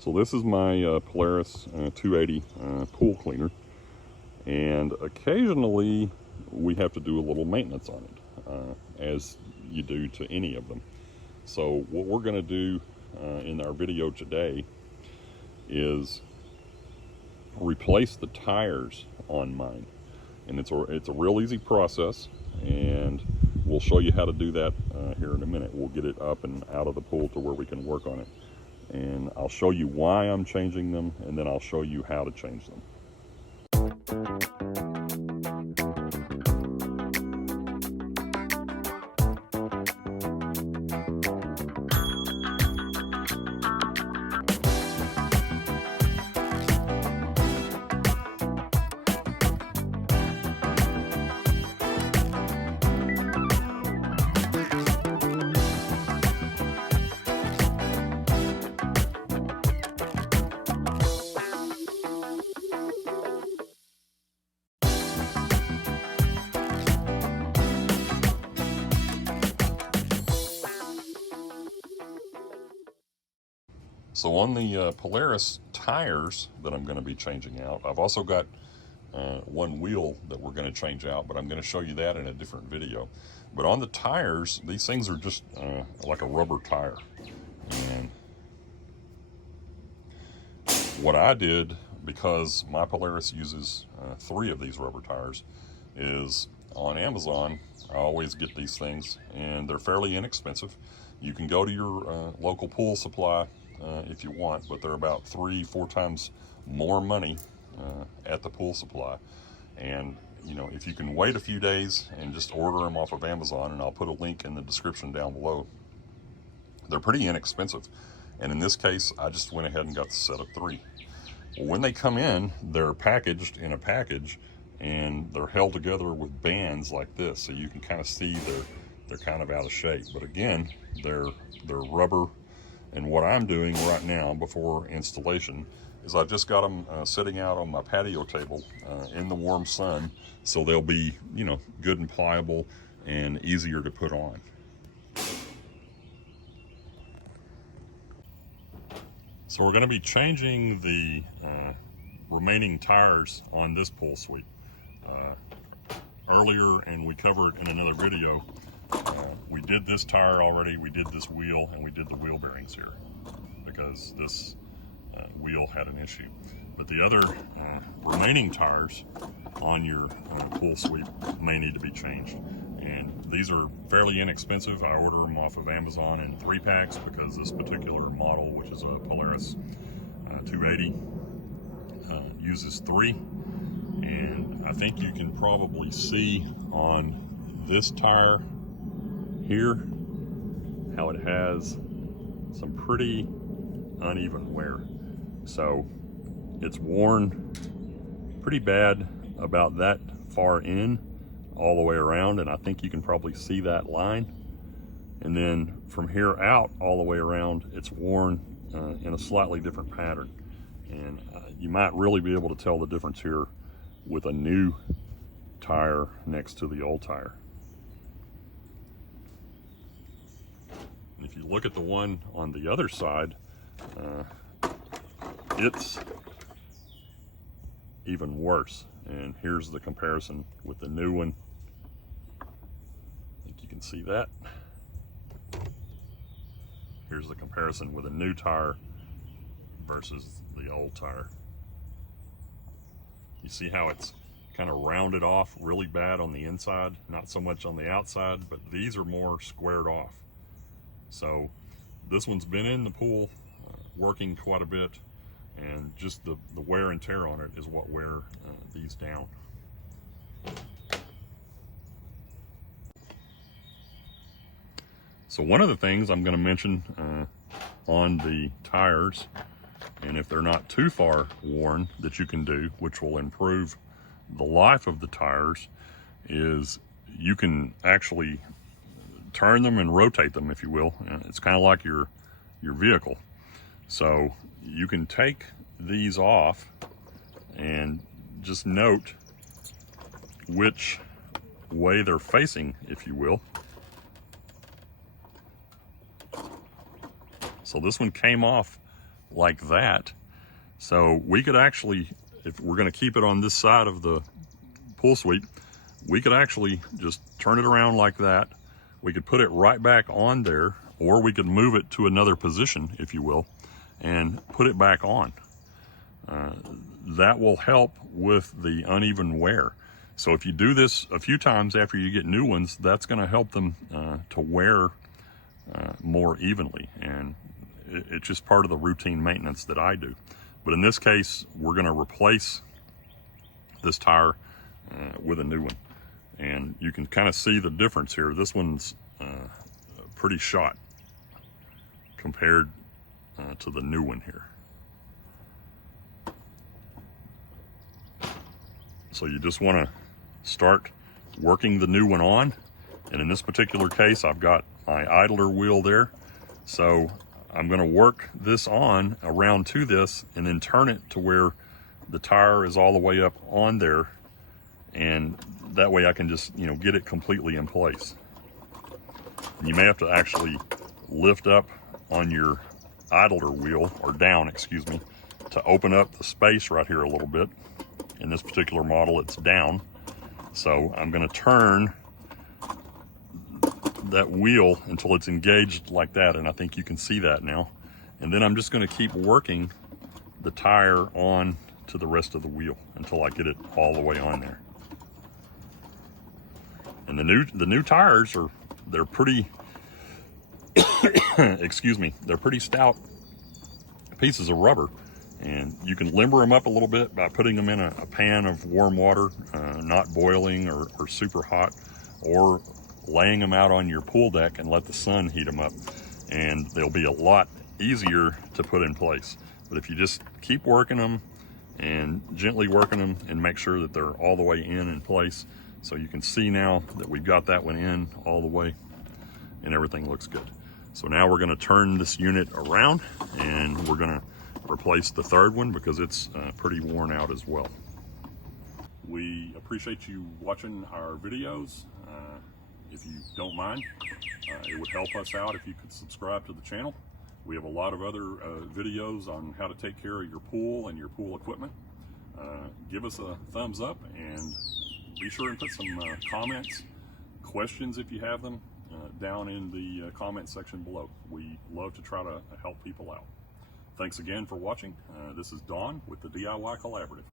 So this is my Polaris 280 pool cleaner, and occasionally we have to do a little maintenance on it, as you do to any of them. So what we're going to do in our video today is replace the tires on mine, and it's a real easy process, and we'll show you how to do that here in a minute. We'll get it up and out of the pool to where we can work on it, and I'll show you why I'm changing them, and then I'll show you how to change them. So on the Polaris tires that I'm going to be changing out, I've also got one wheel that we're going to change out, but I'm going to show you that in a different video. But on the tires, these things are just like a rubber tire. And what I did, because my Polaris uses 3 of these rubber tires, is on Amazon, I always get these things, and they're fairly inexpensive. You can go to your local pool supply if you want, but they're about 3-4 times more money at the pool supply. And you know, if you can wait a few days and just order them off of Amazon, and I'll put a link in the description down below, they're pretty inexpensive. And in this case, I just went ahead and got the set of 3. Well, when they come in, they're packaged in a package, and they're held together with bands like this, so you can kind of see they're kind of out of shape. But again, they're rubber. And what I'm doing right now before installation is I've just got them sitting out on my patio table in the warm sun, so they'll be, you know, good and pliable and easier to put on. So we're going to be changing the remaining tires on this pool suite. Earlier, and we covered in another video, we did this tire already, we did this wheel, and we did the wheel bearings here because this wheel had an issue. But the other remaining tires on your pool suite may need to be changed. And these are fairly inexpensive. I order them off of Amazon in 3 packs because this particular model, which is a Polaris 280, uses 3. And I think you can probably see on this tire here how it has some pretty uneven wear. So it's worn pretty bad about that far in all the way around, and I think you can probably see that line. And then from here out all the way around, it's worn in a slightly different pattern. And you might really be able to tell the difference here with a new tire next to the old tire. And if you look at the one on the other side, it's even worse. And here's the comparison with the new one. I think you can see that. Here's the comparison with a new tire versus the old tire. You see how it's kind of rounded off really bad on the inside, not so much on the outside, but these are more squared off. So this one's been in the pool working quite a bit, and just the wear and tear on it is what wear these down. So one of the things I'm going to mention on the tires, and if they're not too far worn, that you can do, which will improve the life of the tires, is you can actually turn them and rotate them, if you will. It's kind of like your vehicle. So you can take these off and just note which way they're facing, if you will. So this one came off like that. So we could actually, if we're going to keep it on this side of the pull sweep, we could actually just turn it around like that. We could put it right back on there, or we could move it to another position, if you will, and put it back on. That will help with the uneven wear. So if you do this a few times after you get new ones, that's going to help them to wear more evenly. And it's just part of the routine maintenance that I do. But in this case, we're going to replace this tire with a new one. And you can kind of see the difference here. This one's pretty shot compared to the new one here. So you just want to start working the new one on. And in this particular case, I've got my idler wheel there. So I'm going to work this on around to this and then turn it to where the tire is all the way up on there. And that way I can just, get it completely in place. And you may have to actually lift up on your idler wheel, or down, excuse me, to open up the space right here a little bit. In this particular model, it's down. So I'm going to turn that wheel until it's engaged like that, and I think you can see that now. And then I'm just going to keep working the tire on to the rest of the wheel until I get it all the way on there. And the new tires they're pretty excuse me, they're pretty stout pieces of rubber. And you can limber them up a little bit by putting them in a pan of warm water, not boiling or super hot, or laying them out on your pool deck and let the sun heat them up. And they'll be a lot easier to put in place. But if you just keep working them and gently working them and make sure that they're all the way in place. So you can see now that we've got that one in all the way and everything looks good. So now we're going to turn this unit around and we're going to replace the third one because it's pretty worn out as well. We appreciate you watching our videos. If you don't mind, it would help us out if you could subscribe to the channel. We have a lot of other videos on how to take care of your pool and your pool equipment. Give us a thumbs up and be sure and put some comments, questions if you have them, down in the comment section below. We love to try to help people out. Thanks again for watching. This is Don with the DIY Collaborative.